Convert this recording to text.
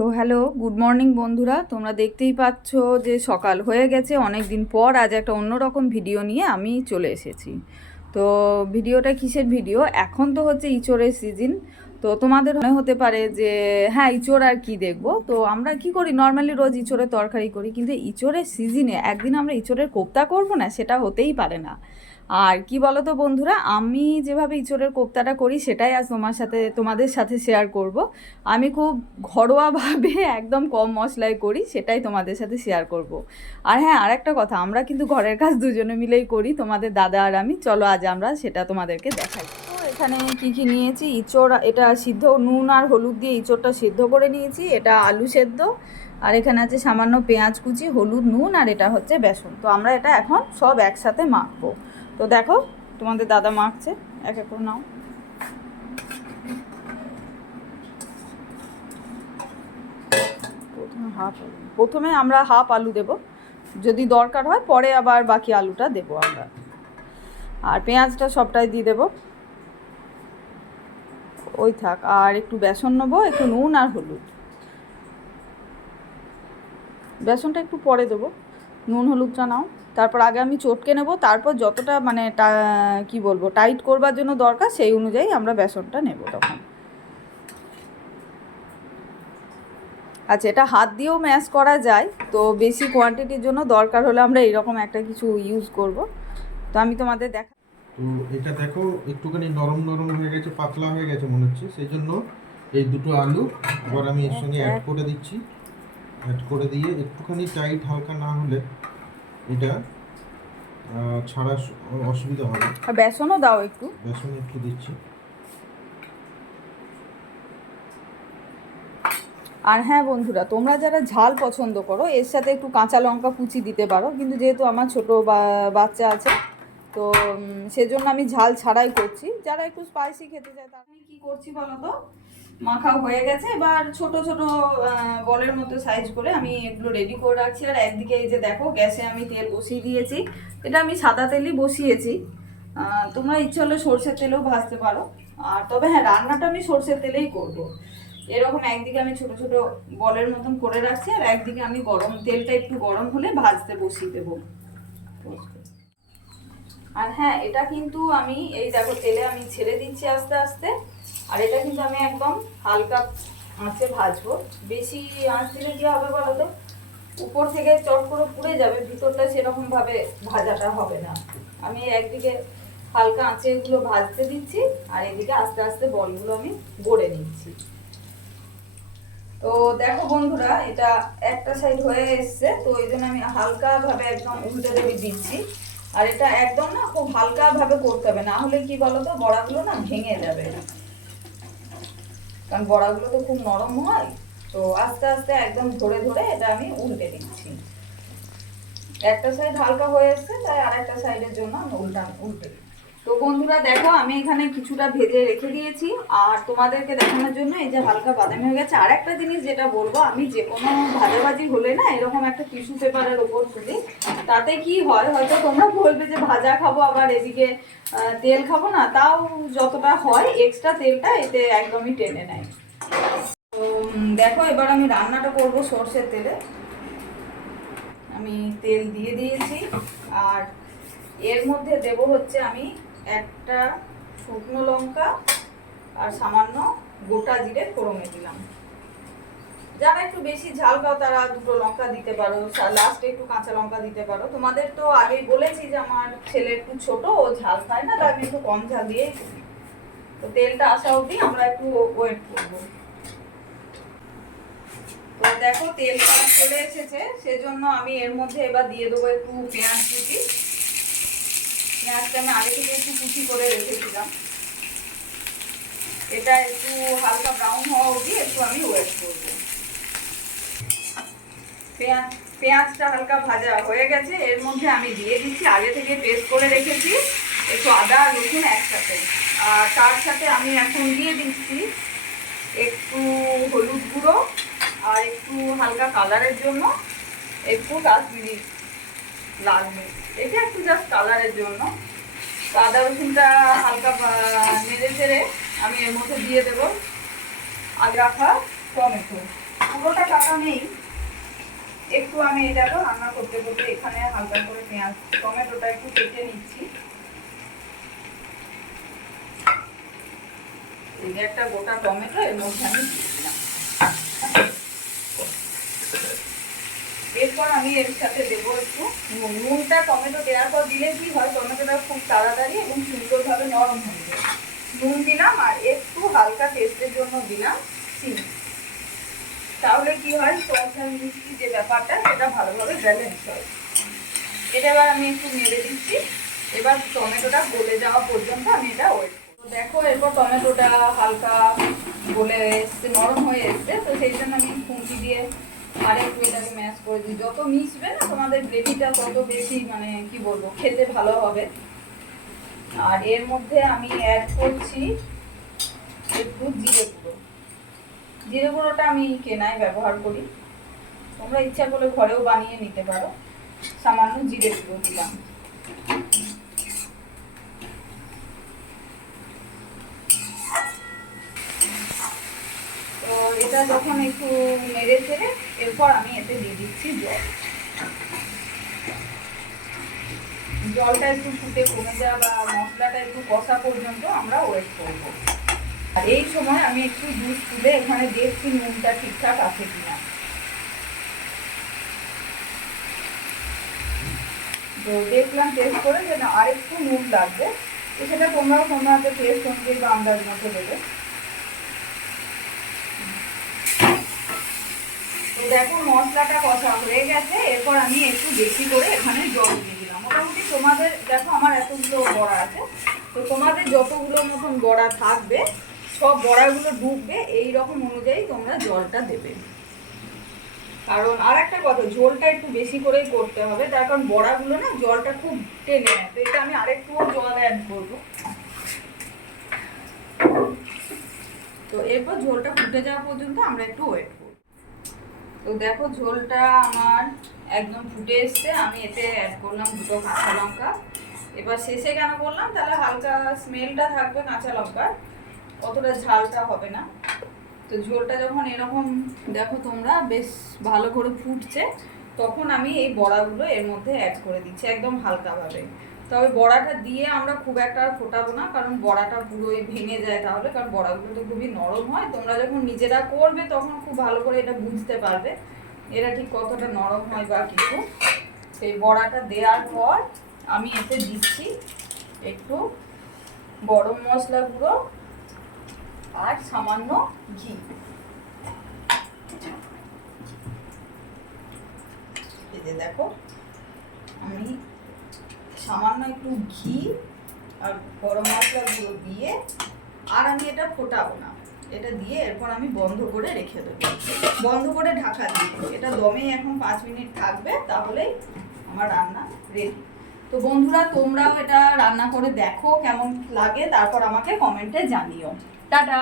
তো hello, good morning বন্ধুরা। তোমরা দেখতেই পাচ্ছ যে সকাল হয়ে গেছে। অনেক দিন পর আজ একটা অন্যরকম ভিডিও নিয়ে আমি চলে এসেছি। তো ভিডিওটা কিসের ভিডিও? এখন তো হচ্ছে ইচোরের সিজন তো তোমাদের মনে হতে পারে যে হ্যাঁ ইচোর আর কি দেখব? তো আমরা কি করি? নর্মালি রোজ ইচোরের তরকারি করি, কিন্তু ইচোরের সিজনে একদিন আমরা ইচোরের কোপ্তা করব না, সেটা হতেই পারে না। আর কি বলো তো বন্ধুরা, আমি যেভাবে ইঁচড়ের কোপ্তাটা করি, সেটাই আজ তোমার সাথে, তোমাদের সাথে শেয়ার করব। আমি খুব ঘরোয়াভাবে একদম কম মশলায় করি, সেটাই তোমাদের সাথে শেয়ার করব। আর হ্যাঁ আর একটা কথা, আমরা কিন্তু ঘরের কাজ দুজনে মিলেই করি, তোমাদের দাদা আর আমি। চলো, আজ আমরা সেটা তোমাদেরকে দেখাই। তো এখানে কী কী নিয়েছি? ইঁচড়, এটা সিদ্ধ, নুন আর হলুদ দিয়ে ইঁচড়টা সিদ্ধ করে নিয়েছি, এটা আলু সেদ্ধ। আর এখানে আছে সামান্য পেঁয়াজ কুচি, হলুদ, নুন, আর এটা হচ্ছে বেসন। তো আমরা এটা এখন সব একসাথে মাখবো। তো দেখো, তোমাদের দাদা মাখছে। এক এক করে নাও। প্রথমে হাফ প্রথমে আমরা হাফ আলু দেব। যদি দরকার হয়, পরে আবার বাকি আলুটা দেবো আমরা। আর পেঁয়াজটা সবটাই দিয়ে দেবো। ওই থাক, আর একটু বেসন নেব, একটু নুন আর হলুদ। বেসনটা একটু পরে দেবো। নুন হলুদটা নাও। তারপর আগে আমি চটকে নেব তারপর যতটা মানে টা- কি বলব টাইট করবার জন্য দরকার সেই অনুযায়ী আমরা বেসনটা নেব তখন। আচ্ছা এটা হাত দিয়েও ম্যাশ করা যায় তো বেশি কোয়ান্টিটির জন্য দরকার হলে আমরা এরকম একটা কিছু ইউজ করব। তো আমি তোমাদের দেখা তো এটা দেখো একটুখানি নরম নরম হয়ে গেছে পাতলা হয়ে গেছে মনে হচ্ছে সেই জন্য এই দুটো আলু আবার আমি এর সঙ্গে অ্যাড করে দিচ্ছি। অ্যাড করে দিয়ে একটুখানি টাইট হালকা না হলে এটা ছাড়া অসুবিধা হবে। আর বেসনও দাও একটু। বেসন একটু দিচ্ছি। আর হ্যাঁ বন্ধুরা তোমরা যারা ঝাল পছন্দ করো এর সাথে একটু কাঁচা লঙ্কা কুচি দিতে পারো। কিন্তু যেহেতু আমার ছোট বাচ্চা আছে তো সেজন্য আমি ঝাল ছাড়াই করছি। যারা একটু স্পাইসি খেতে চায় তারা আমি কি করছি বলো তো? মাখা হয়ে গেছে। এবার ছোট ছোট বলের মতো সাইজ করে আমি এগুলো রেডি করে রাখছি। আর একদিকে এই যে দেখো, গ্যাসে আমি তেল বসিয়ে দিয়েছি। এটা আমি সাদা তেলই বসিয়েছি। তোমরা ইচ্ছে হলে সর্ষের তেলেও ভাজতে পারো। আর তবে হ্যাঁ রান্নাটা আমি সর্ষের তেলেই করব। এরকম একদিকে আমি ছোট ছোট বলের মতন করে রাখছি। আর একদিকে আমি গরম, তেলটা একটু গরম হলে ভাজতে বসিয়ে দেবো। আর হ্যাঁ এটা কিন্তু আমি, এই দেখো, তেলে আমি ছেড়ে দিচ্ছি আস্তে আস্তে। আর এটা কিন্তু আমি একদম হালকা আঁচে ভাজবো। বেশি আঁচ দিলে কী হবে বলো তো? উপর থেকে চট করে পুড়ে যাবে, ভিতরটা সেরকমভাবে ভাজাটা হবে না। আমি একদিকে হালকা আঁচে এগুলো ভাজতে দিচ্ছি, আর এদিকে আস্তে আস্তে বলগুলো আমি গড়ে নিচ্ছি। তো দেখো বন্ধুরা, এটা একটা সাইড হয়ে এসছে, তো ওই জন্য আমি হালকাভাবে একদম উল্টে দেবে দিচ্ছি। আর এটা একদম না খুব হালকা ভাবে করতে হবে। না হলে কি বলতো, বড়াগুলো না ভেঙে যাবে। কারণ বড়াগুলো তো খুব নরম হয়, তো আস্তে আস্তে একদম ধরে ধরে এটা আমি উল্টে দিচ্ছি। একটা সাইড হালকা হয়ে এসছে, তাই আর একটা সাইডের জন্য আমি উল্টা উল্টে দিচ্ছি। তো বন্ধুরা দেখো, আমি এখানে কিছুটা ভেজে রেখে দিয়েছি, আর তোমাদেরকে দেখানোর জন্য এই যে হালকা বাদামি হয়ে গেছে। আর একটা জিনিস যেটা বলব, আমি যে কোনো ভাজাভাজি হলে না, এরকম একটা টিস্যু পেপারের ওপর তুলি, তাতে কি হয়, হয়তো তোমরা বলবে যে ভাজা খাব, আবার এদিকে তেল খাব না, তাও যতটা হয় এক্সট্রা তেলটা এতে একদমই টেনে নেয়। তো দেখো, এবার আমি রান্নাটা করব সর্ষের তেলে। আমি তেল দিয়ে দিয়েছি, আর এর মধ্যে দেব হচ্ছে আমি একটা শুকনো লঙ্কা আর সামান্য গোটা জিরে ফোড়নে দিলাম। যারা একটু বেশি ঝাল খাও, তারা দুটো লঙ্কা দিতে পারো লাস্টে একটু কাঁচা লঙ্কা দিতে পারো। তোমাদের তো আগেই বলেছি যে আমার ছেলে একটু ছোট, ও ঝাল খায় না, তাই আমি একটু কম ঝাল দিয়েই তো তেলটা আসা অবধি আমরা একটু ওয়েট করব। তো দেখো, তেলটা চলে এসেছে, সেজন্য আমি এর মধ্যে এবার দিয়ে দেবো একটু পেঁয়াজ কুচি। পেঁয়াজটা আমি আগে থেকে একটু কুচি করে রেখেছিলাম। এটা একটু হালকা ব্রাউন হওয়া অবধি একটু আমি ওয়েট করব। পেঁয়াজ, পেঁয়াজটা হালকা ভাজা হয়ে গেছে, এর মধ্যে আমি দিয়ে দিচ্ছি। আগে থেকে পেস্ট করে রেখেছি, একটু আদা, রসুন একসাথে। আর তার সাথে আমি এখন দিয়ে দিচ্ছি একটু হলুদ গুঁড়ো আর একটু হালকা কালারের জন্য একটু কাশ্মীরি লাল মির্চ। এটা একটু জাস্ট কালারের জন্য। তো আদা রসুনটা হালকা নেড়ে চেড়ে আমি এর মধ্যে দিয়ে দেবো। রাখা টমেটো। পুরোটা কাটা নেই। একটু আমি এটাকে রান্না করতে করতে এখানে হালকা করে পেঁয়াজ, টমেটোটা একটু কেটে নিচ্ছি। এই যে একটা গোটা টমেটো, এর মধ্যে আমি দিলাম। এরপর আমি এর সাথে দেবো একটু। নুন, নুনটা টমেটো দেওয়ার পর দিলে কি হয়, টমেটোটা খুব তাড়াতাড়ি এবং সুন্দরভাবে নরম হয়ে যায়। নুন দিলাম আর একটু হালকা টেস্টের জন্য দিলাম চিনি। তাহলে কি হয় টক মিষ্টি যে ব্যাপারটা, সেটা ভালোভাবে ব্যালেন্স হয়। এটা এবার আমি একটু নেড়ে দিচ্ছি। এবার টমেটোটা গলে যাওয়া পর্যন্ত আমি এটা ওয়েট দেখো, এরপর টমেটোটা হালকা গলে এসছে, নরম হয়ে এসছে। তো সেই জন্য আমি খুঁটি দিয়ে আর একটু এটাকে ম্যাশ করে দিই। যত মিশবে না, তোমাদের গ্রেভিটা তত বেশি মানে কি বলব, খেতে ভালো হবে। আর এর মধ্যে আমি অ্যাড করছি একটু জিরে গুঁড়ো। জিরে গুঁড়োটা আমি কেনায় ব্যবহার করি। তোমরা ইচ্ছা করলে ঘরেও বানিয়ে নিতে পারো। সামান্য জিরে গুঁড়ো দিলাম। তো এটা যখন একটু নেড়ে চেড়ে এরপর আমি এতে দিয়ে দিচ্ছি জল। জলটা একটু ফুটে কমে যাওয়া বা মশলাটা একটু কষা পর্যন্ত আমরা ওয়েট করব। আর এই সময় আমি একটু দুধ তুলে এখানে দেখছি নুনটা ঠিকঠাক আছে কিনা। তো দেখলাম টেস্ট করে যে না আরেকটু নুন লাগবে। তো সেটা তোমরাও তোমরা হাতে টেস্ট অনুযায়ী বা আন্দাজ মতো দেবে তো দেখো, মশলাটা কষা, হয়ে গেছে। এরপর আমি একটু বেশি করে এখানে জল দিয়ে দিলাম। মোটামুটি তোমাদের, দেখো আমার এতগুলো বড়া আছে। তো তোমাদের যতগুলো মতন বড়া থাকবে, সব বড়াগুলো ডুববে, এই রকম অনুযায়ী তোমরা জলটা দেবে। কারণ আর একটা কথা, ঝোলটা একটু বেশি করেই করতে হবে। তার কারণ বড়াগুলো না, জলটা খুব টেনে নেয়। তো এটা আমি আরেকটুও জল অ্যাড করব। তো এরপর ঝোলটা ফুটে যাওয়া পর্যন্ত আমরা একটু ওয়েট করব। তো দেখো, ঝোলটা আমার একদম ফুটে এসছে। আমি এতে অ্যাড করলাম দুটো কাঁচা লঙ্কা। এবার শেষে কেন বললাম তাহলে হালকা স্মেলটা থাকবে কাঁচা লঙ্কার। অতটা ঝালটা হবে না। তো ঝোলটা যখন এরকম দেখো তোমরা, বেশ ভালো করে ফুটছে, তখন আমি এই বড়াগুলো এর মধ্যে অ্যাড করে দিচ্ছি, একদম হালকাভাবে। তবে বড়াটা দিয়ে আমরা খুব একটা আর ফোটাবো না, কারণ বড়াটা পুরোই ভেঙে যায় তাহলে, কারণ বড়াগুলো তো খুবই নরম হয়। তোমরা যখন নিজেরা করবে তখন খুব ভালো করে এটা বুঝতে পারবে, এরা ঠিক কতটা নরম হয় বা কিছু। সেই বড়াটা দেওয়ার পর আমি এতে দিচ্ছি একটু গরম মশলা গুঁড়ো আর সামান্য ঘি। দেখো, আমি সামান্য একটু ঘি আর গরম মশলা দিয়ে, আর আমি এটা ফোটাবো না। এটা দিয়ে এরপর আমি বন্ধ করে রেখে দেবো। বন্ধ করে ঢাকা দিয়ে এটা দমে এখন পাঁচ মিনিট থাকবে তাহলেই আমার রান্না রেডি তো বন্ধুরা, তোমরাও এটা রান্না করে দেখো কেমন লাগে, তারপর আমাকে কমেন্টে জানিও। টাটা!